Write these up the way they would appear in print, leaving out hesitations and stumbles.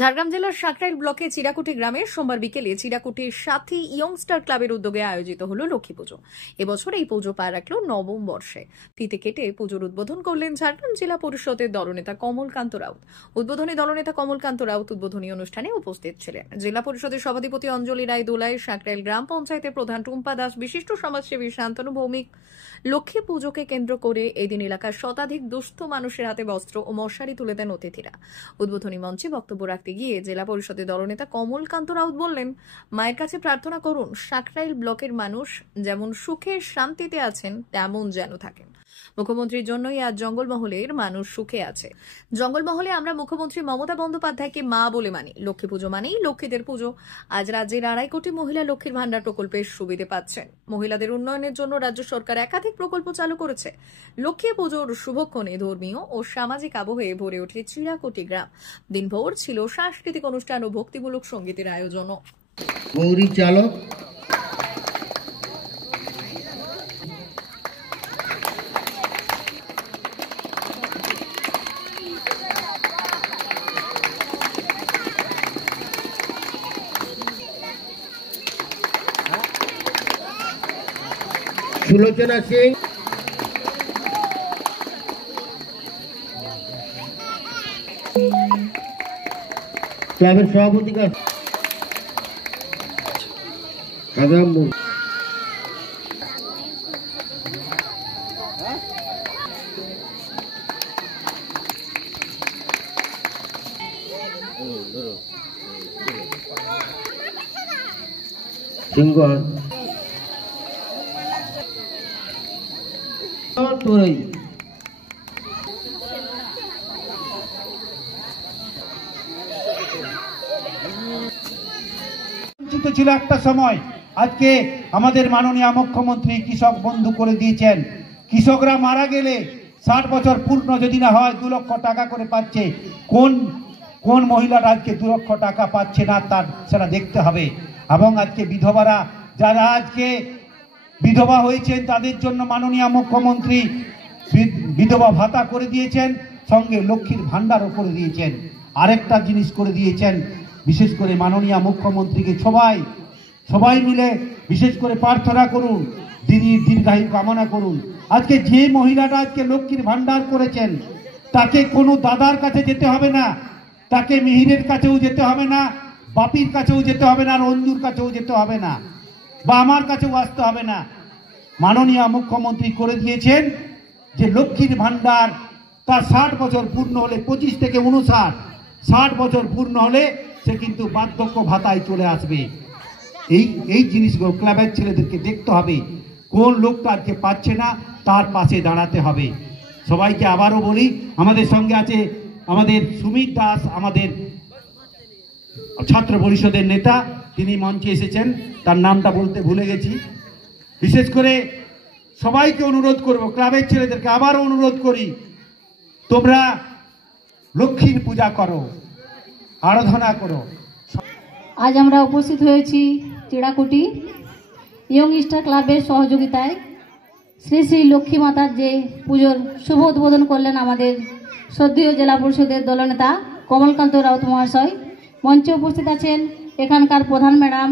ঝাড়গ্রাম জেলার সাকরাইল ব্লকে চিরাকুটি গ্রামে সোমবার বিকেলে চিরাকুটির সাথী ইয়ংস্টার ক্লাবের উদ্যোগে আয়োজিত হল লক্ষ্মী পুজো। এবছর এই পুজো পা রাখল নবম বর্ষে। ফিতে কেটে পুজোর উদ্বোধন করলেন ঝাড়গ্রাম জেলা পরিষদের দলনেতা কমলকান্ত রাউত। উদ্বোধনী দলনেতা কমলকান্ত রাউত উদ্বোধনী অনুষ্ঠানে উপস্থিত ছিলেন। জেলা পরিষদের সভাধিপতি অঞ্জলি রায় দোলাই, সাকরাইল গ্রাম পঞ্চায়েতের প্রধান টুম্পা দাস, বিশিষ্ট সমাজসেবী শান্তনু ভৌমিক। লক্ষ্মী পুজোকে কেন্দ্র করে এদিন এলাকার শতাধিক দুস্থ মানুষের হাতে বস্ত্র ও মশারি তুলে দেন অতিথিরা। উদ্বোধনী মঞ্চে বক্তব্য রাখতে গিয়ে জেলা পরিষদের দলনেতা কমলকান্ত রাউত বললেন, মায়ের কাছে প্রার্থনা করুন সাকরাইল ব্লকের মানুষ যেমন সুখে শান্তিতে আছেন তেমন যেন থাকেন। মুখ্যমন্ত্রীর জন্যই আজ জঙ্গলমহলের মানুষ সুখে আছে। জঙ্গলমহলে আমরা মুখ্যমন্ত্রী মমতা বন্দ্যোপাধ্যায়কে মা বলে মানি। লক্ষ্মী পুজো মানেই লক্ষ্মীদের পুজো। আজ রাজ্যের 2.5 কোটি মহিলা লক্ষ্মীর ভান্ডার প্রকল্পের সুবিধে পাচ্ছেন। মহিলাদের উন্নয়নের জন্য রাজ্য সরকার একাধিক প্রকল্প চালু করেছে। লক্ষ্মী পুজোর শুভক্ষণে ধর্মীয় ও সামাজিক আবহে ভরে ওঠে চিরাকুটি গ্রাম। দিনভর ছিল সাংস্কৃতিক অনুষ্ঠান ও ভক্তিমূলক সঙ্গীতের আয়োজনও। গৌরী চালক সুলোচনা সিং, ক্লাবের সভাপতি আগাম সিংগল তোরাই ছিল একটা সময়। আজকে আমাদের মাননীয় মুখ্যমন্ত্রী কৃষক বন্ধু করে দিয়েছেন। কৃষকরা মারা গেলে 60 বছর পূর্ণ যদি না হয় 2 লক্ষ টাকা করে পাচ্ছে। কোন মহিলারা আজকে 2 লক্ষ টাকা পাচ্ছে না তার সেটা দেখতে হবে। এবং আজকে বিধবারা যারা আজকে বিধবা হয়েছেন তাদের জন্য মাননীয় মুখ্যমন্ত্রী বিধবা ভাতা করে দিয়েছেন, সঙ্গে লক্ষ্মীর ভান্ডারও করে দিয়েছেন। আরেকটা জিনিস করে দিয়েছেন, বিশেষ করে মাননীয় মুখ্যমন্ত্রীকে সবাই মিলে বিশেষ করে প্রার্থনা করুন, দিদির দীর্ঘায়ু কামনা করুন। আজকে যে মহিলাটা আজকে লক্ষ্মীর ভান্ডার করেছেন তাকে কোনো দাদার কাছে যেতে হবে না, তাকে মিহিরের কাছেও যেতে হবে না, বাপির কাছেও যেতে হবে না, আর অঞ্জুর কাছেও যেতে হবে না, বা আমার কাছেও আসতে হবে না। মাননীয় মুখ্যমন্ত্রী করে দিয়েছেন যে লক্ষ্মীর ভান্ডার তার 60 বছর পূর্ণ হলে 25 থেকে 59 60 বছর পূর্ণ হলে সে কিন্তু বার্ধক্য ভাতায় চলে আসবে। এই জিনিসগুলো ক্লাবের ছেলেদেরকে দেখতে হবে। কোন লোকটা আজকে পাচ্ছে না তার পাশে দাঁড়াতে হবে। সবাইকে আবারও বলি, আমাদের সঙ্গে আছে আমাদের সুমিত দাস, আমাদের ছাত্র পরিষদের নেতা, তিনি মঞ্চে এসেছেন, তার নামটা বলতে ভুলে গেছি। বিশেষ করে সবাইকে অনুরোধ করব, ক্লাবের ছেলেদেরকে আবারও অনুরোধ করি, তোমরা লক্ষ্মীর পূজা করো, আরাধনা করো। আজ আমরা উপস্থিত হয়েছি চিরাকুটি ইয়ং স্টার ক্লাবের সহযোগিতায় শ্রী শ্রী লক্ষ্মী মাতার যে পুজোর শুভ উদ্বোধন করলেন আমাদের শ্রদ্ধেয় জেলা পরিষদের দলনেতা কমলকান্ত রাউত মহাশয়। মঞ্চে উপস্থিত আছেন এখানকার প্রধান ম্যাডাম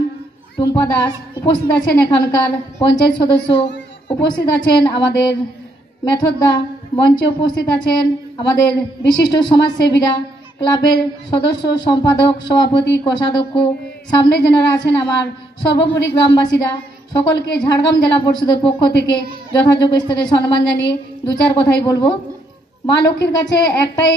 টুম্পা দাস, উপস্থিত আছেন এখানকার পঞ্চায়েত সদস্য, উপস্থিত আছেন আমাদের মেথরদা, মঞ্চে উপস্থিত আছেন আমাদের বিশিষ্ট সমাজসেবীরা, ক্লাবের সদস্য, সম্পাদক, সভাপতি, কোষাধ্যক্ষ, সামনে যারা আছেন আমার সর্বোপরি গ্রামবাসীরা, সকলকে ঝাড়গ্রাম জেলা পরিষদের পক্ষ থেকে যথাযোগ্য স্তরে সম্মান জানিয়ে 2-4 কথাই বলবো। মা লক্ষ্মীর কাছে একটাই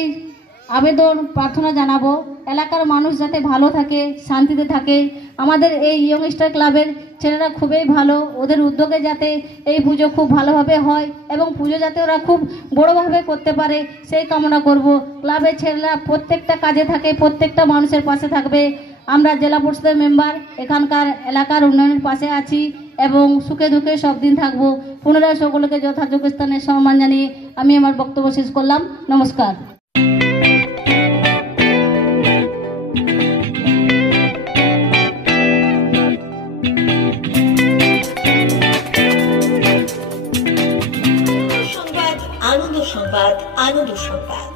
আবেদন, প্রার্থনা জানাবো, এলাকার মানুষ যাতে ভালো থাকে, শান্তিতে থাকে। আমাদের এই ইয়ং স্টার ক্লাবের ছেলেরা খুবই ভালো, ওদের উদ্যোগে যাতে এই পুজো খুব ভালোভাবে হয় এবং পুজো যাতে ওরা খুব বড়োভাবে করতে পারে সেই কামনা করব। ক্লাবের ছেলেরা প্রত্যেকটা কাজে থাকে, প্রত্যেকটা মানুষের পাশে থাকবে। আমরা জেলা পরিষদের মেম্বার এখানকার এলাকার উন্নয়নের পাশে আছি এবং সুখে দুঃখে সব দিন থাকবো। পুনরায় সকলকে যথাযোগ্য স্থানে সম্মান জানিয়ে আমি আমার বক্তব্য শেষ করলাম। নমস্কার। আনন্দ সংবাদ, আনন্দ সংবাদ।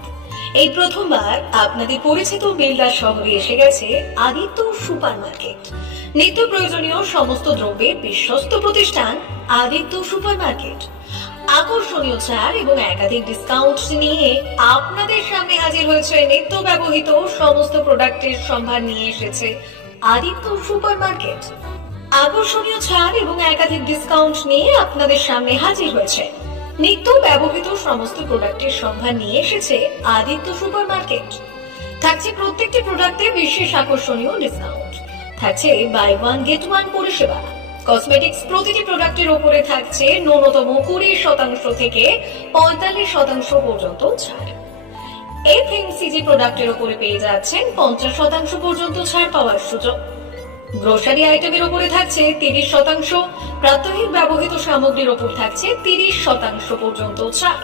এই প্রথমবার আপনাদের পরিচিত বেলদা শহরে এসে গেছে আদিত্য সুপার মার্কেট। নিত্য প্রয়োজনীয় সমস্ত দ্রব্যের বিশ্বস্ত প্রতিষ্ঠান আদিত্য সুপার মার্কেট। আকর্ষণীয় ছাড় এবং একাধিক ডিসকাউন্ট নিয়ে আপনাদের সামনে হাজির হয়েছে। নিত্য ব্যবহৃত সমস্ত প্রোডাক্টের সম্ভার নিয়ে এসেছে আদিত্য সুপার মার্কেট। আকর্ষণীয় ছাড় এবং একাধিক ডিসকাউন্ট নিয়ে আপনাদের সামনে হাজির হয়েছে। নিত্য ব্যবহৃত সমস্ত প্রোডাক্টের সম্ভার নিয়ে এসেছে আদিত্য সুপার মার্কেট। থাকছে প্রত্যেকটি প্রোডাক্টে বিশেষ আকর্ষণীয় ডিসকাউন্ট। থাকছে বাই ওয়ান গেট ওয়ান পরিষেবা। কসমেটিক্স প্রতিটি প্রোডাক্টের উপরে থাকছে ন্যূনতম 20% থেকে 45% পর্যন্ত ছাড়। এফএমসিজি প্রোডাক্টের উপরে পেয়ে যাচ্ছেন 50% পর্যন্ত ছাড় পাওয়ার সুযোগ। গ্রোসারি আইটেমের উপরে থাকছে 30%, প্রাত্যহিক ব্যবহৃত সামগ্রীর উপর থাকছে 30% পর্যন্ত ছাড়।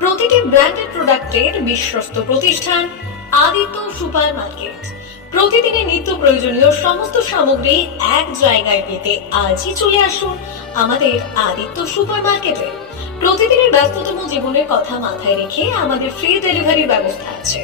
প্রতিটি ব্র্যান্ডেড প্রোডাক্টের বিশ্বস্ত প্রতিষ্ঠান আদিত্য সুপার মার্কেট। প্রতিদিনের নিত্য প্রয়োজনীয় সমস্ত সামগ্রী এক জায়গায় পেতে আজই চলে আসুন আমাদের আদিত্য সুপার মার্কেটে। প্রতিদিনের ব্যস্ততম জীবনের কথা মাথায় রেখে আমাদের ফ্রি ডেলিভারির ব্যবস্থা আছে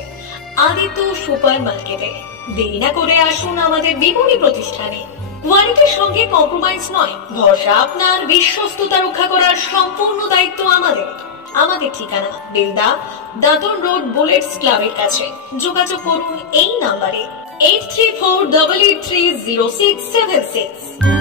আদিত্য সুপার মার্কেটে। দেরি না করে আসুন আমাদের বিপণী প্রতিষ্ঠানে। কোয়ালিটির সঙ্গে কম্প্রোমাইজ নয়, ভরসা আপনার, বিশ্বস্ততা রক্ষা করার সম্পূর্ণ দায়িত্ব আমাদের। আমাদের ঠিকানা বেলদা, দাঁতন রোড, বুলেটস ক্লাবের কাছে। যোগাযোগ করুন এই নাম্বারে 8348830676।